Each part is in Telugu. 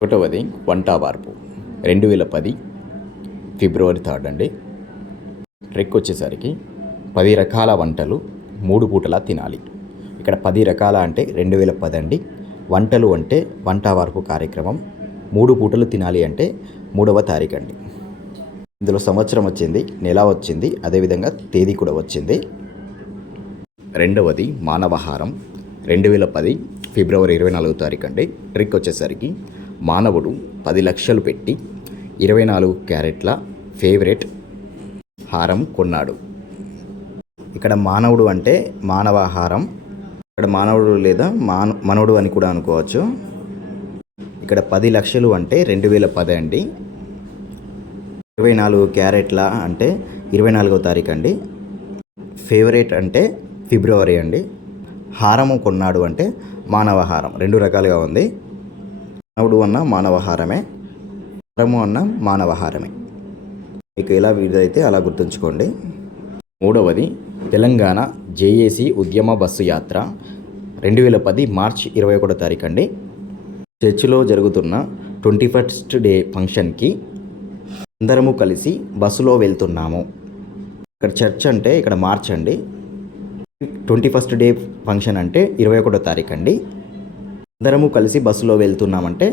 ఒకటవది వంట వార్పు 2010 ఫిబ్రవరి 3 అండి. ట్రెక్ వచ్చేసరికి 10 రకాల వంటలు 3 పూటలా తినాలి. ఇక్కడ 10 రకాల అంటే 2010 అండి. వంటలు అంటే వంట వార్పు కార్యక్రమం 3 పూటలు తినాలి అంటే 3వ తారీఖు అండి. ఇందులో సంవత్సరం వచ్చింది, నెల వచ్చింది, అదేవిధంగా తేదీ కూడా వచ్చింది. రెండవది మానవాహారం 2010 ఫిబ్రవరి 24 తారీఖు అండి. ట్రిక్ వచ్చేసరికి మానవుడు 10 లక్షలు పెట్టి 24 క్యారెట్ల ఫేవరెట్ హారం కొన్నాడు. ఇక్కడ మానవుడు అంటే మానవాహారం, ఇక్కడ మానవుడు లేదా మనవుడు అని కూడా అనుకోవచ్చు. ఇక్కడ 10 లక్షలు అంటే 2010 అండి. 24 క్యారెట్ల అంటే 24వ తారీఖు అండి. ఫేవరెట్ అంటే ఫిబ్రవరి అండి. హారము కొన్నాడు అంటే మానవహారం. 2 రకాలుగా ఉంది. మానవుడు అన్న మానవహారమే, హారము అన్న మానవహారమే. మీకు ఎలా వీలైతే అలా గుర్తుంచుకోండి. మూడవది తెలంగాణ జేఏసీ ఉద్యమ బస్సు యాత్ర 2010 మార్చి 21 తారీఖు అండి. చర్చిలో జరుగుతున్న 21st డే ఫంక్షన్కి అందరము కలిసి బస్సులో వెళ్తున్నాము. ఇక్కడ చర్చ్ అంటే ఇక్కడ మార్చ్ అండి. 21st డే ఫంక్షన్ అంటే 21వ తారీఖు అండి. అందరము కలిసి బస్సులో వెళ్తున్నామంటే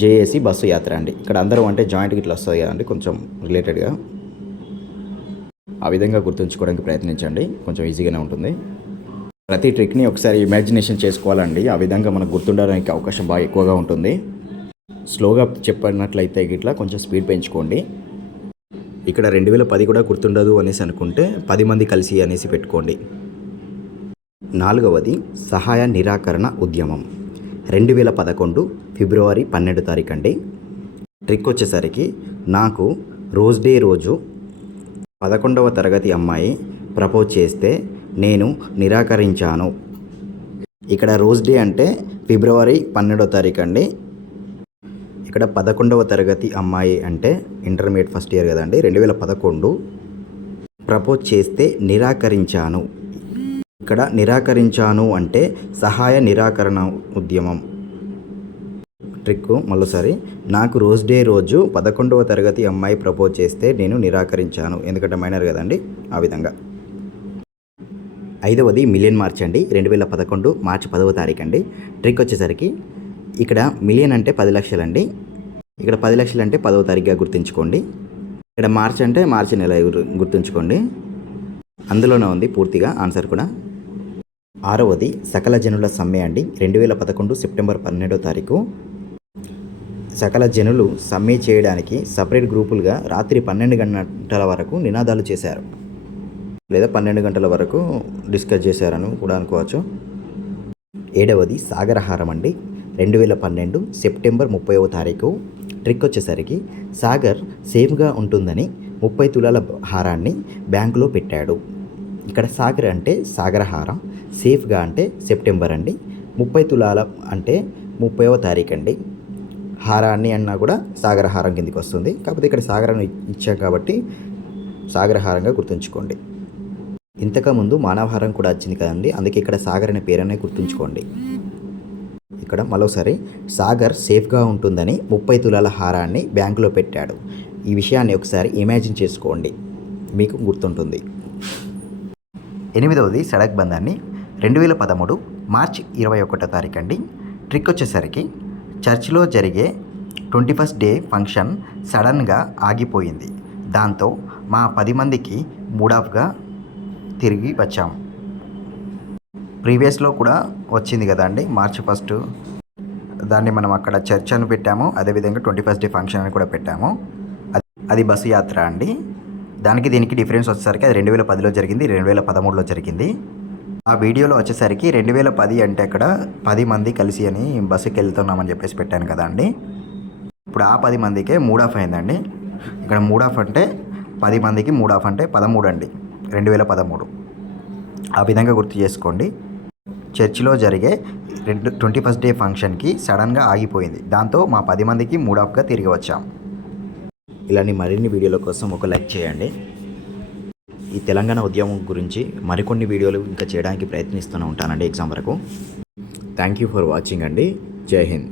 జేఏసీ బస్సు యాత్ర అండి. ఇక్కడ అందరం అంటే జాయింట్కి ఇట్లా వస్తుంది కదండి, కొంచెం రిలేటెడ్గా. ఆ విధంగా గుర్తుంచుకోవడానికి ప్రయత్నించండి, కొంచెం ఈజీగానే ఉంటుంది. ప్రతి ట్రిక్ని ఒకసారి ఇమాజినేషన్ చేసుకోవాలండి. ఆ విధంగా మనకు గుర్తుండడానికి అవకాశం బాగా ఎక్కువగా ఉంటుంది. స్లోగా చెప్పినట్లయితే ఇట్లా కొంచెం స్పీడ్ పెంచుకోండి. ఇక్కడ 2010 కూడా గుర్తుండదు అనేసి అనుకుంటే 10 మంది కలిసి అనేసి పెట్టుకోండి. నాలుగవది సహాయ నిరాకరణ ఉద్యమం 2011 ఫిబ్రవరి 12 తారీఖు అండి. ట్రిక్ వచ్చేసరికి నాకు రోజ్ డే రోజు 11వ తరగతి అమ్మాయి ప్రపోజ్ చేస్తే నేను నిరాకరించాను. ఇక్కడ రోజ్ డే అంటే ఫిబ్రవరి 12వ తారీఖు అండి. ఇక్కడ 11వ తరగతి అమ్మాయి అంటే ఇంటర్మీడియట్ ఫస్ట్ ఇయర్ కదండి. 2011 ప్రపోజ్ చేస్తే నిరాకరించాను. ఇక్కడ నిరాకరించాను అంటే సహాయ నిరాకరణ ఉద్యమం. ట్రిక్ మరోసారి, నాకు రోజ్ డే రోజు 11వ తరగతి అమ్మాయి ప్రపోజ్ చేస్తే నేను నిరాకరించాను, ఎందుకంటే మైనర్ కదండి. ఆ విధంగా. ఐదవది మిలియన్ మార్చ్ అండి. 2011 మార్చి 10వ తారీఖు అండి. ట్రిక్ వచ్చేసరికి ఇక్కడ మిలియన్ అంటే 10 లక్షలు అండి. ఇక్కడ 10 లక్షలు అంటే 10వ తారీఖుగా గుర్తుంచుకోండి. ఇక్కడ మార్చ్ అంటే మార్చి నెల గుర్తుంచుకోండి. అందులోనే ఉంది పూర్తిగా ఆన్సర్ కూడా. ఆరవది సకల జనుల సమ్మె అండి. 2011 సెప్టెంబర్ 12వ తారీఖు. సకల జనులు సమ్మె చేయడానికి సపరేట్ గ్రూపులుగా రాత్రి 12 గంటల వరకు నినాదాలు చేశారు, లేదా 12 గంటల వరకు డిస్కస్ చేశారని కూడా అనుకోవచ్చు. ఏడవది సాగరహారం అండి. 2012 సెప్టెంబర్ 30వ తారీఖు. ట్రిక్ వచ్చేసరికి సాగర్ సేఫ్గా ఉంటుందని 30 తులాల హారాన్ని బ్యాంకులో పెట్టాడు. ఇక్కడ సాగర్ అంటే సాగరహారం, సేఫ్గా అంటే సెప్టెంబర్ అండి, 30 తులాల అంటే 30వ తారీఖు అండి. హారాన్ని అన్నా కూడా సాగరహారం కిందికి వస్తుంది. కాకపోతే ఇక్కడ సాగరాన్ని ఇచ్చాం కాబట్టి సాగరహారంగా గుర్తుంచుకోండి. ఇంతకుముందు మానవహారం కూడా వచ్చింది కదండి, అందుకే ఇక్కడ సాగర్ అనే పేరునే గుర్తుంచుకోండి. ఇక్కడ మరోసారి సాగర్ సేఫ్గా ఉంటుందని 30 తులాల హారాన్ని బ్యాంకులో పెట్టాడు. ఈ విషయాన్ని ఒకసారి ఇమాజిన్ చేసుకోండి, మీకు గుర్తుంటుంది. ఎనిమిదవది సడక్ బంధాన్ని 2013 మార్చి 21వ తారీఖు అండి. ట్రిక్ వచ్చేసరికి చర్చిలో జరిగే 21st డే ఫంక్షన్ సడన్గా ఆగిపోయింది. దాంతో మా 10 మందికి మూడ్ ఆఫ్గా తిరిగి వచ్చాము. ప్రీవియస్లో కూడా వచ్చింది కదా అండి, మార్చి 1 దాన్ని మనం అక్కడ చర్చ్ అని పెట్టాము, అదేవిధంగా 21st డే ఫంక్షన్ అని కూడా పెట్టాము. అది బస్సు యాత్ర అండి. దానికి దీనికి డిఫరెన్స్ వచ్చేసరికి అది 2010లో జరిగింది, 2013లో జరిగింది. ఆ వీడియోలో వచ్చేసరికి 2010 అంటే అక్కడ 10 మంది కలిసి అని బస్సుకి వెళ్తున్నామని చెప్పేసి పెట్టాను కదా అండి. ఇప్పుడు ఆ 10 మందికే మూడ్ ఆఫ్ అయిందండి. ఇక్కడ మూడ్ ఆఫ్ అంటే 10 మందికి మూడ్ ఆఫ్ అంటే 13 అండి, 2013. ఆ విధంగా గుర్తు చేసుకోండి. చర్చిలో జరిగే 21st డే ఫంక్షన్కి సడన్గా ఆగిపోయింది. దాంతో మా 10 మందికి మూడ్ ఆఫ్గా తిరిగి వచ్చాం. ఇలాంటి మరిన్ని వీడియోల కోసం ఒక లైక్ చేయండి. ఈ తెలంగాణ ఉద్యమం గురించి మరికొన్ని వీడియోలు ఇంకా చేయడానికి ప్రయత్నిస్తూనే ఉంటానండి ఎగ్జామ్ వరకు. థ్యాంక్ యూ ఫర్ వాచింగ్ అండి. జై హింద్.